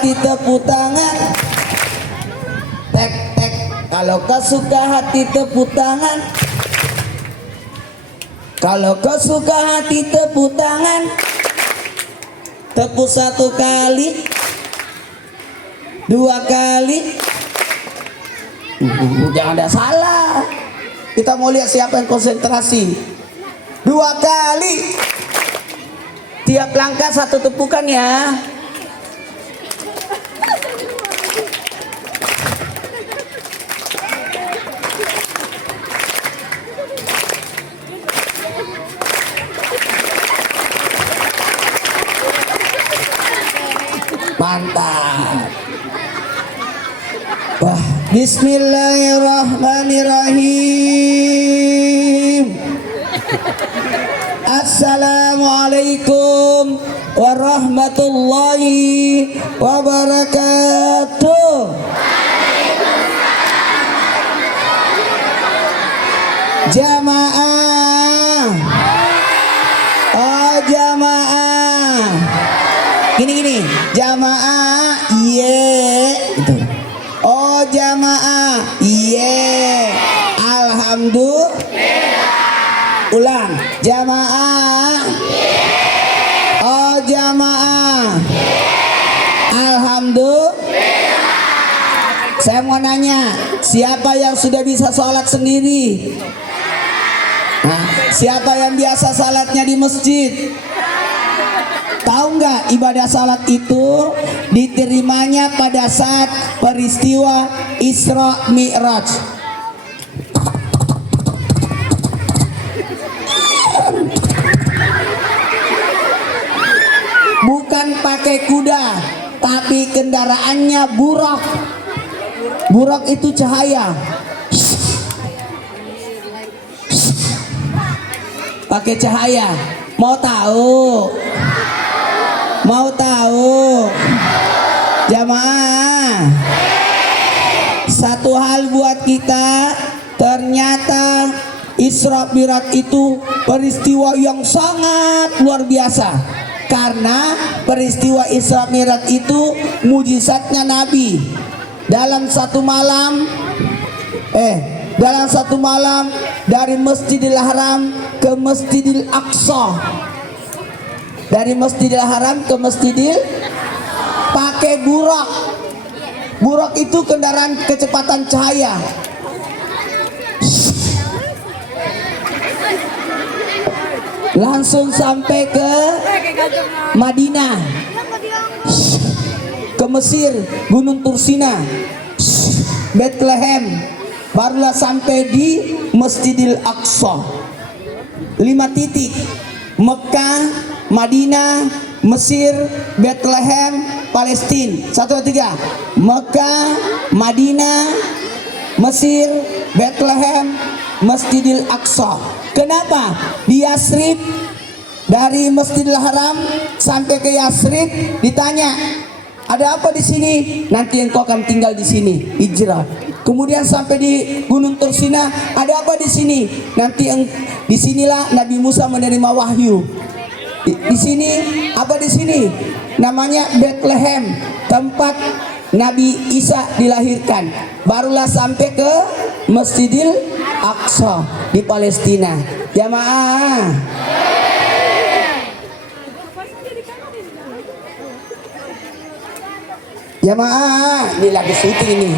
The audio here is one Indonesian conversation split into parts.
hati tepuk tangan. Tek tek. Kalau kau suka hati tepuk tangan. Kalau kau suka hati tepuk tangan. Tepuk 1 kali, 2 kali. Jangan ada salah. Kita mau lihat siapa yang konsentrasi. 2 kali. Tiap langkah 1 tepukan ya. Mantap. Wah, bismillahirrahmanirrahim. Assalamualaikum warahmatullahi wabarakatuh. Jamaah. Oh, jamaah. Gini, jamaah, gitu. Oh, jamaah, alhamdulillah. Ulang, jamaah. Oh, jamaah, alhamdulillah. Saya mau nanya, siapa yang sudah bisa sholat sendiri? Nah, siapa yang biasa sholatnya di masjid? Tahu nggak ibadah salat itu diterimanya pada saat peristiwa Isra Mi'raj. Bukan pakai kuda, tapi kendaraannya burak. Burak itu cahaya. Pakai cahaya. Mau tahu? Mau tahu? Jamaah, satu hal buat kita, ternyata Isra Mi'raj itu peristiwa yang sangat luar biasa. Karena peristiwa Isra Mi'raj itu mujizatnya Nabi. Dalam satu malam dari Masjidil Haram ke Masjidil Aqsa. Dari Masjidil Haram ke Masjidil pakai burak. Burak itu kendaraan kecepatan cahaya. Langsung sampai ke Madinah, ke Mesir, Gunung Tursina, Bethlehem, barulah sampai di Masjidil Aqsa. 5 titik: Mekah, Madinah, Mesir, Bethlehem, Palestina. 1, 2, 3. Mekah, Madinah, Mesir, Bethlehem, Masjidil Aqsa. Kenapa? Di Yasrib, dari Masjidil Haram sampai ke Yasrib, ditanya, ada apa di sini? Nanti engkau akan tinggal di sini, hijrah. Kemudian sampai di Gunung Tursina, ada apa di sini? Nanti disinilah Nabi Musa menerima wahyu. Di sini apa di sini? Namanya Bethlehem, tempat Nabi Isa dilahirkan. Barulah sampai ke Masjidil Aqsa di Palestina. Jamaah. Jamaah, ini lagi syuting ini.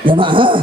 Jamaah.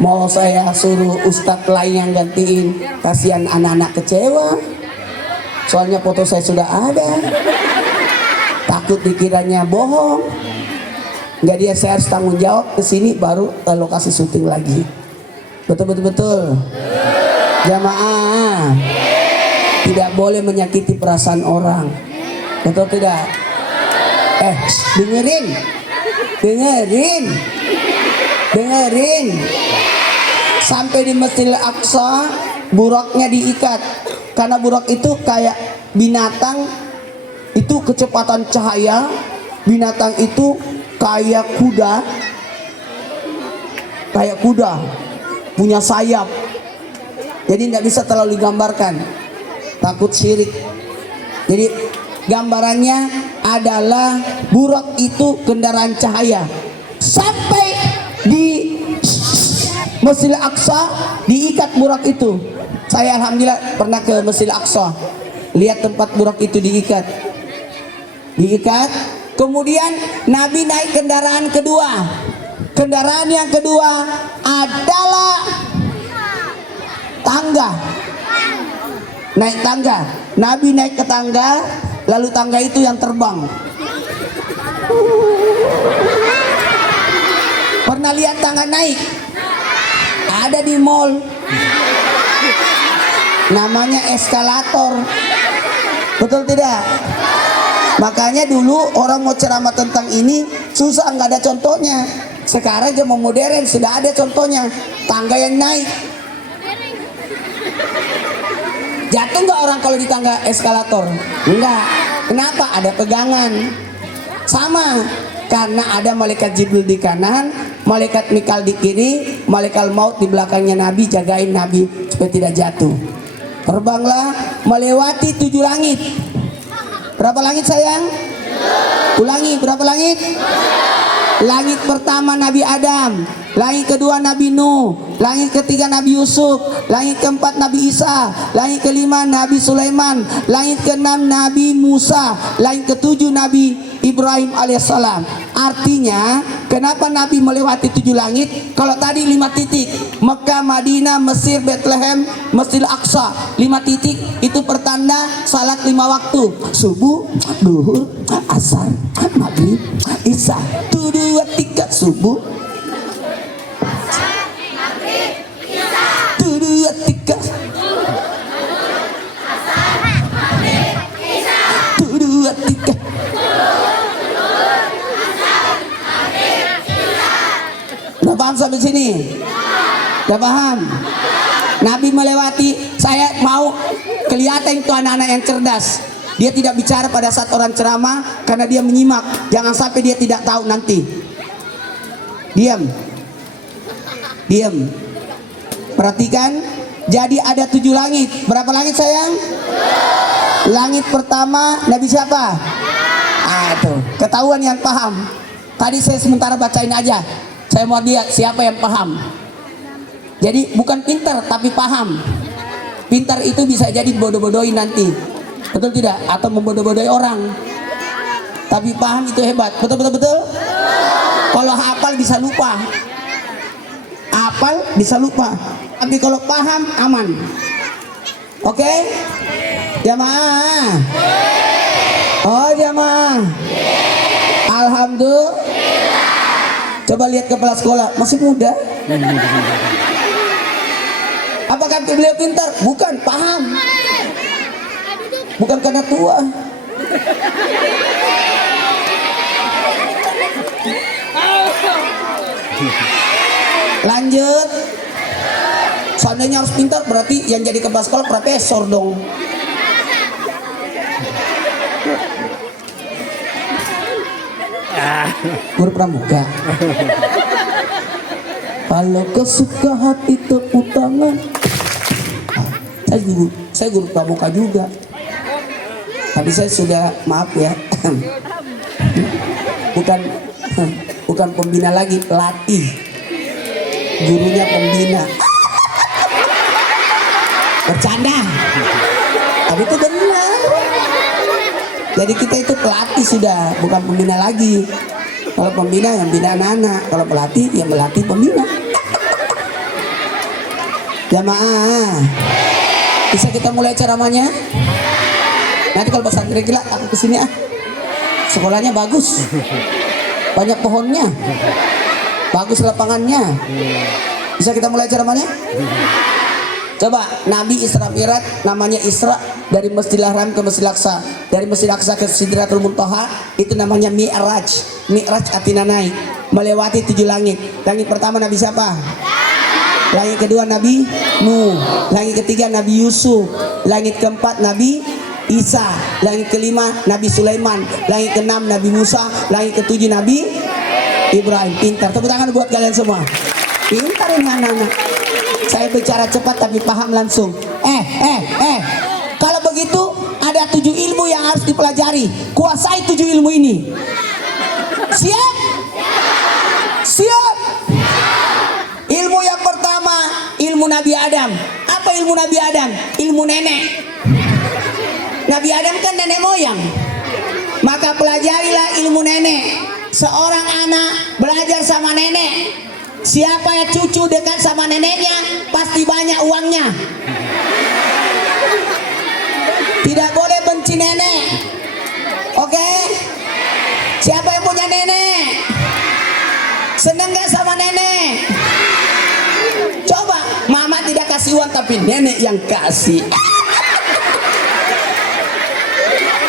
Mau saya suruh ustadz lain yang gantiin, kasihan anak-anak kecewa. Soalnya foto saya sudah ada. Takut dikiranya bohong. Jadi saya harus tanggung jawab ke sini baru ke lokasi syuting lagi. Betul. Jamaah. Tidak boleh menyakiti perasaan orang. Betul tidak? Dengerin. Sampai di Masjidil Aqsa, buraknya diikat. Karena burak itu kayak binatang, itu kecepatan cahaya. Binatang itu kayak kuda, punya sayap. Jadi tidak bisa terlalu digambarkan, takut syirik. Jadi gambarannya adalah Buraq itu kendaraan cahaya. Sampai di Masjidil Aqsa diikat Buraq itu. Saya alhamdulillah pernah ke Masjidil Aqsa, lihat tempat Buraq itu diikat. Kemudian Nabi naik kendaraan kedua. Kendaraan yang kedua adalah tangga. Naik tangga. Nabi naik ke tangga, lalu tangga itu yang terbang. Pernah lihat tangga naik? Ada di mall. Namanya eskalator. Betul tidak? Makanya dulu orang mau ceramah tentang ini susah, nggak ada contohnya. Sekarang zaman modern sudah ada contohnya. Tangga yang naik. Jatuh nggak orang kalau di tangga eskalator? Enggak. Kenapa? Ada pegangan. Sama, karena ada malaikat Jibril di kanan, malaikat Mikal di kiri, malaikat maut di belakangnya Nabi, jagain Nabi supaya tidak jatuh. Terbanglah melewati 7 langit. Berapa langit sayang? Ulangi, berapa langit? Langit pertama Nabi Adam, langit kedua Nabi Nuh, langit ketiga Nabi Yusuf, langit keempat Nabi Isa, langit kelima Nabi Sulaiman, langit keenam Nabi Musa, langit ketujuh Nabi Ibrahim alaihissalam. Artinya kenapa Nabi melewati 7 langit? Kalau tadi 5 titik, Mekah, Madinah, Mesir, Bethlehem, Masjidil Aqsa, 5 titik itu pertanda salat 5 waktu: subuh, duhur, asar, maghrib, isya. 1, 2, 3 subuh, 1, 2, 3 1, 2, 3. Udah paham sampai sini? Udah paham? Nabi melewati. Saya mau kelihatan itu anak-anak yang cerdas. Dia tidak bicara pada saat orang ceramah karena dia menyimak. Jangan sampai dia tidak tahu nanti. Diam. Diam. Perhatikan. Jadi ada 7 langit. Berapa langit sayang? Langit pertama Nabi siapa? Tuh, ketahuan yang paham. Tadi saya sementara bacain aja. Saya mau lihat siapa yang paham. Jadi bukan pintar tapi paham. Pintar itu bisa jadi bodoh-bodohin nanti. Betul tidak? Atau membodoh-bodohi orang. Tapi paham itu hebat. Betul. Kalau hafal bisa lupa. Hafal bisa lupa. Tapi kalau paham aman. Oke? Jamaah. Oh jamaah. Alhamdulillah. Coba lihat kepala sekolah, masih muda. Apakah beliau pintar? Bukan, paham. Bukan karena tua. Lanjut. Seandainya harus pintar, berarti yang jadi kepala sekolah profesor dong. Guru pramuka. Kalau kesuka hati tepuk tangan. Saya guru pramuka juga. Tapi saya sudah maaf ya. Bukan pembina lagi, pelatih. Gurunya pembina. Bercanda. Tapi itu benar. Jadi kita itu pelatih sudah, bukan pembina lagi. Kalau pembina yang bina anak-anak, kalau pelatih yang melatih pembina. Jamaah, bisa kita mulai ceramahnya? Nanti kalau pesantren gila, aku kesini Sekolahnya bagus, banyak pohonnya, bagus lapangannya. Bisa kita mulai ceramahnya? Coba, Nabi Isra Mi'raj, namanya Isra, dari Masjidil Haram ke Masjidil Aqsa, dari Masjidil Aqsa ke Sidratul Muntaha, itu namanya Mi'raj. Mi'raj artinya naik, melewati 7 langit. Langit pertama Nabi siapa? Langit kedua Nabi Nuh, langit ketiga Nabi Yusuf, langit keempat Nabi Isa, langit kelima Nabi Sulaiman, langit keenam Nabi Musa, langit ketujuh Nabi Ibrahim. Pintar, tepuk tangan buat kalian semua. Pintar ini anak-anak. Saya bicara cepat tapi paham langsung. Kalau begitu Ada 7 ilmu yang harus dipelajari. Kuasai 7 ilmu ini. Siap? Siap? Ilmu yang pertama, ilmu Nabi Adam. Apa ilmu Nabi Adam? Ilmu nenek. Nabi Adam kan nenek moyang. Maka pelajarilah ilmu nenek. Seorang anak belajar sama nenek. Siapa yang cucu dekat sama neneknya pasti banyak uangnya. Tidak boleh benci nenek. Oke? Siapa yang punya nenek? Seneng gak sama nenek? Coba, mama tidak kasih uang tapi nenek yang kasih.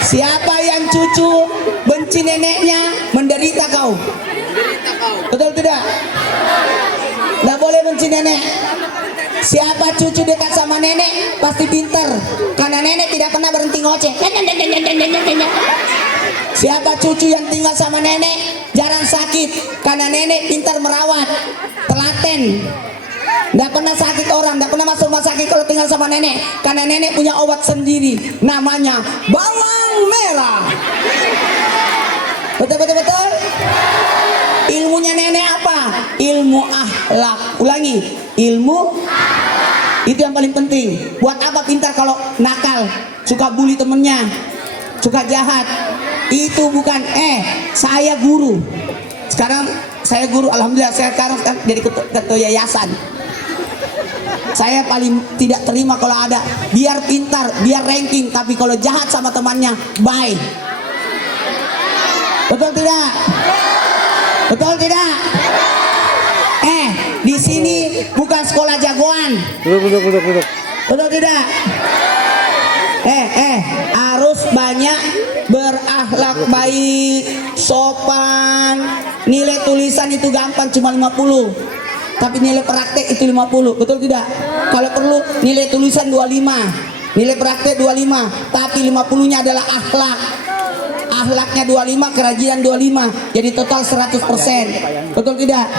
Siapa yang cucu benci neneknya, menderita kau. Betul tidak? Tidak boleh benci nenek. Siapa cucu dekat sama nenek pasti pintar, karena nenek tidak pernah berhenti ngoceh. Siapa cucu yang tinggal sama nenek jarang sakit, karena nenek pintar merawat, telaten. Tidak pernah sakit orang, tidak pernah masuk rumah sakit kalau tinggal sama nenek, karena nenek punya obat sendiri, namanya bawang merah. Betul betul betul. Ilmunya nenek apa? Ilmu akhlak. Ulangi, ilmu itu yang paling penting. Buat apa pintar kalau nakal, suka bully temennya, suka jahat? Itu bukan. Saya guru. Sekarang saya guru, alhamdulillah saya sekarang jadi ketua yayasan. Saya paling tidak terima kalau ada biar pintar, biar ranking, tapi kalau jahat sama temannya, bye. Betul tidak? Betul tidak? Di sini bukan sekolah jagoan. Duduk. Betul tidak? Harus banyak berakhlak baik, sopan. Nilai tulisan itu gampang, cuma 50. Tapi nilai praktek itu 50. Betul tidak? Kalau perlu nilai tulisan 25, nilai praktek 25, tapi 50-nya adalah akhlak. Akhlaknya 25, kerajinan 25, jadi total 100%. Betul tidak?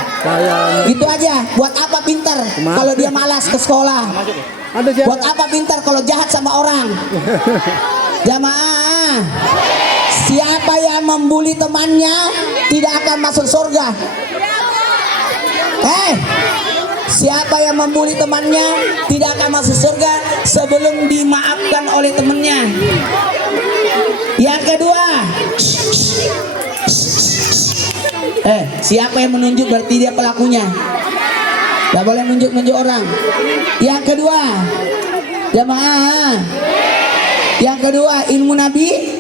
Itu aja. Buat apa pintar kalau dia malas ke sekolah? Buat apa pintar kalau jahat sama orang? Jamaah, siapa yang membuli temannya tidak akan masuk surga. Siapa yang membuli temannya tidak akan masuk surga sebelum dimaafkan oleh temannya. Yang kedua, siapa yang menunjuk berarti dia pelakunya. Tidak boleh menunjuk orang. Yang kedua, jamaah, yang kedua ilmu Nabi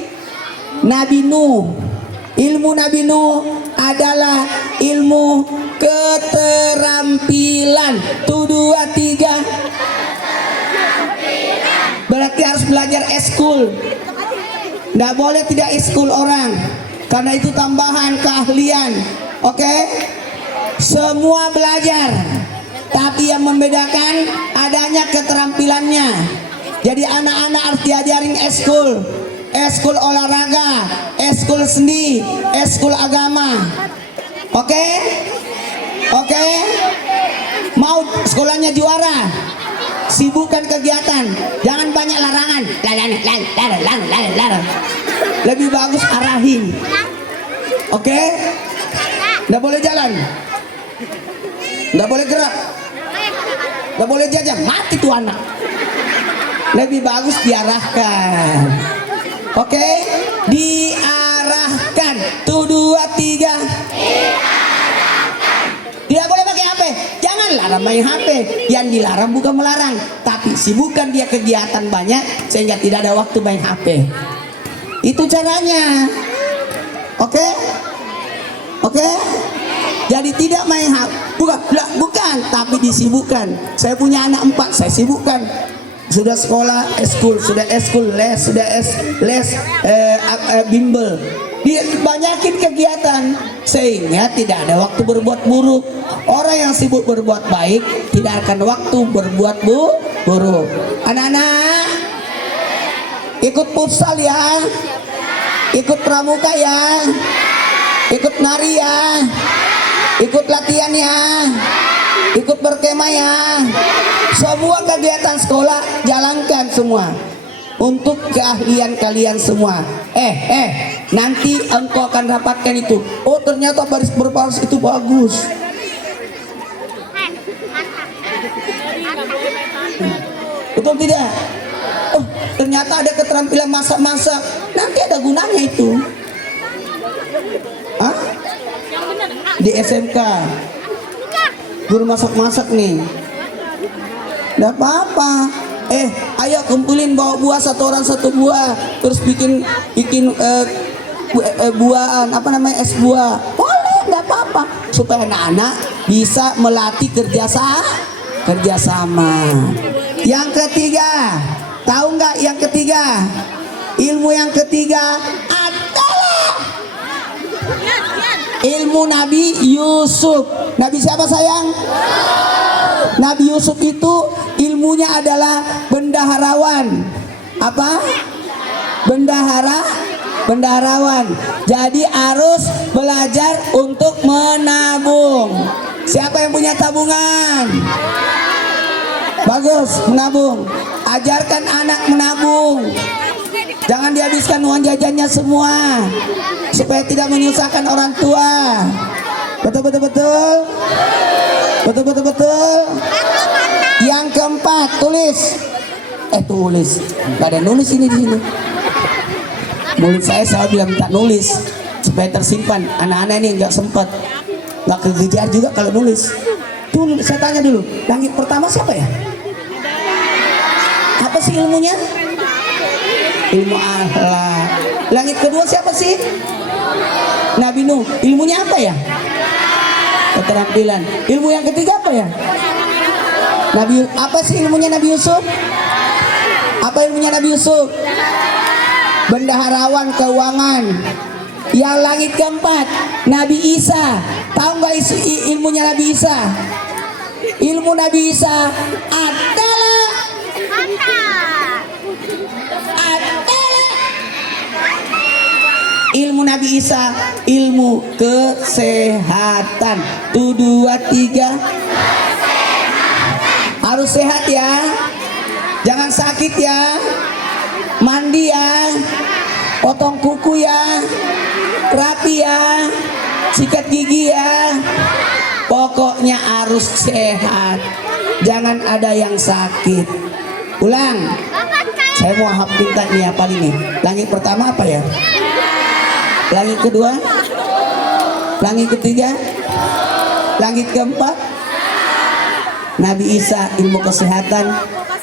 Nuh. Ilmu Nabi Nuh adalah ilmu keterampilan. 1, 2, 3. Berarti harus belajar eskul. Tidak boleh tidak eskul orang, karena itu tambahan keahlian. Oke? Semua belajar, tapi yang membedakan adanya keterampilannya. Jadi anak-anak harus diajarin eskul. Eskul olahraga, eskul seni, eskul agama. Oke? Oke? Mau sekolahnya juara, sibukkan kegiatan, jangan banyak larangan. Lebih bagus arahin. Oke? Nggak boleh jalan, nggak boleh gerak, nggak boleh jajan, mati tuh anak. Lebih bagus diarahkan. Oke? Diarahkan. 1, 2, 3. Tidak boleh pakai HP. Jangan larang main HP. Yang dilarang bukan melarang, tapi sibukkan dia kegiatan banyak sehingga tidak ada waktu main HP. Itu caranya. Oke? Oke? Jadi tidak main HP. Bukan, tapi disibukkan. Saya punya anak 4, saya sibukkan. Sudah sekolah eskul, sudah eskul les, sudah les bimbel. Dia banyakin kegiatan sehingga tidak ada waktu berbuat buruk. Orang yang sibuk berbuat baik tidak akan waktu berbuat buruk. Anak-anak ikut futsal ya, ikut pramuka ya, ikut nari ya, ikut latihan ya, ikut berkemah ya. Semua kegiatan sekolah jalankan semua. untuk keahlian kalian semua. Nanti engkau akan dapatkan itu. Oh, ternyata baris berbaris itu bagus. Betul tidak? Oh, ternyata ada keterampilan masak-masak. Nanti ada gunanya itu. Hah? Di SMK guru masak-masak nih. Nggak apa-apa. Ayo kumpulin bawa buah, satu orang satu buah, terus bikin buahan apa namanya, es buah. Boleh, nggak apa-apa, supaya anak-anak bisa melatih kerjasama. Yang ketiga, tahu nggak yang ketiga? Ilmu yang ketiga adalah ilmu Nabi Yusuf. Nabi siapa sayang? Nabi Yusuf itu ilmunya adalah bendaharawan. Apa? Bendaharawan. Jadi harus belajar untuk menabung. Siapa yang punya tabungan? Bagus, menabung. Ajarkan anak menabung. Jangan dihabiskan uang jajannya semua, supaya tidak menyusahkan orang tua. Betul. Yang keempat, tulis. Gak ada nulis ini di sini. Mulut saya bilang minta nulis supaya tersimpan. Anak-anak ini nggak sempat, nggak kegejar juga kalau nulis. Tuh, saya tanya dulu, langit pertama siapa ya? Apa sih ilmunya? Ilmu akhlak. Langit kedua siapa sih? Nabi Nuh. Ilmunya apa ya? Keterampilan. Ilmu yang ketiga apa ya? Apa sih ilmunya Nabi Yusuf? Apa ilmunya Nabi Yusuf? Bendaharawan keuangan. Yang langit keempat, Nabi Isa. Tahu nggak ilmunya Nabi Isa? Ilmu Nabi Isa adalah ilmu Nabi Isa, ilmu kesehatan. 1, 2, 3. Harus sehat ya, jangan sakit ya, mandi ya, potong kuku ya, rapi ya, sikat gigi ya. Pokoknya harus sehat, jangan ada yang sakit. Ulang, saya mau hafalkan nih apa ini. Langit pertama apa ya? Langit kedua, langit ketiga, langit keempat, Nabi Isa ilmu kesehatan.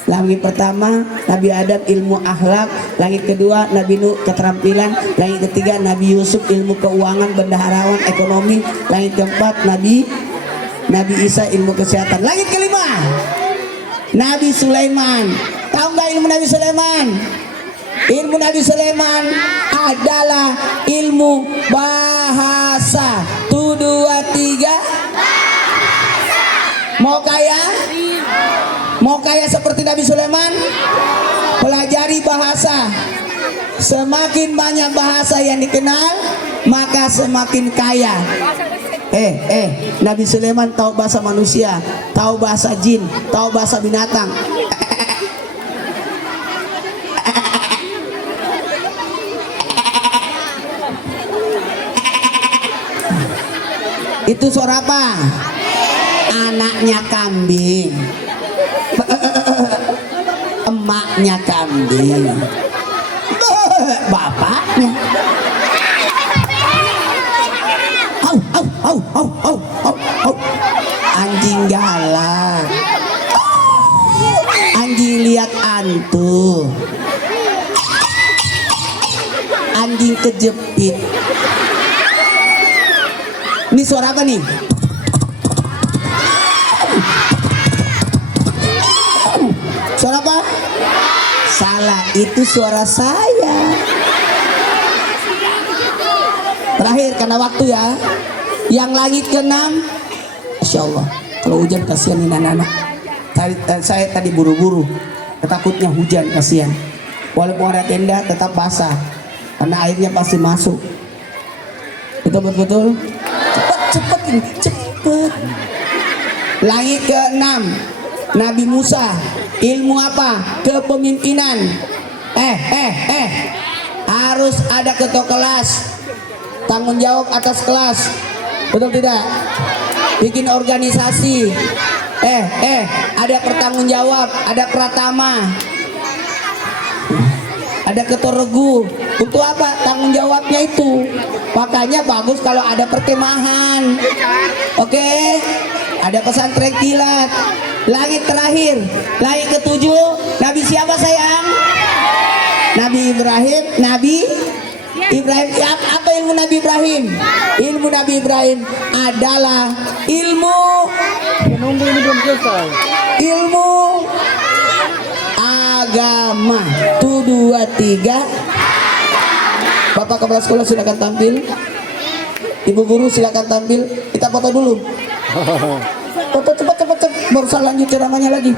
Langit pertama Nabi Adam ilmu akhlak, langit kedua Nabi Nuh keterampilan, langit ketiga Nabi Yusuf ilmu keuangan, bendaharawan, ekonomi, langit keempat Nabi Isa ilmu kesehatan. Langit kelima Nabi Sulaiman. Tahu nggak ilmu Nabi Sulaiman? Ilmu Nabi Sulaiman adalah ilmu bahasa. 1, 2, 3. Mau kaya? Mau kaya seperti Nabi Sulaiman? Pelajari bahasa. Semakin banyak bahasa yang dikenal, maka semakin kaya. Nabi Sulaiman tahu bahasa manusia, tahu bahasa jin, tahu bahasa binatang. Itu suara apa? Anaknya kambing. Emaknya kambing. Bapaknya. Anjing galak. Anjing lihat hantu. Anjing kejepit. Ini suara apa nih? Suara apa? Salah, itu suara saya. Terakhir karena waktu ya. Yang langit ke-6, Masya Allah, kalau hujan kasihan ini anak-anak. Saya tadi buru-buru, takutnya hujan, kasihan. Walaupun ada tenda tetap basah, karena airnya pasti masuk. Itu betul-betul. Cepet ini, cepet. Langit ke-6 Nabi Musa, ilmu apa? Kepemimpinan. Harus ada ketua kelas, tanggung jawab atas kelas, betul tidak? Bikin organisasi, ada pertanggung jawab, ada pratama, ada ketua regu. Untuk apa tanggung jawabnya itu? Makanya bagus kalau ada perkemahan. Oke, ada pesantren kilat. Langit terakhir, langit ketujuh, Nabi siapa sayang? Nabi Ibrahim. Ya, apa ilmu Nabi Ibrahim? Ilmu Nabi Ibrahim adalah ilmu agama. 1, 2, 3. Bapak kepala sekolah silakan tampil. Ibu guru silakan tampil. Kita foto dulu. Foto cepat, baru lanjut ceramahnya lagi.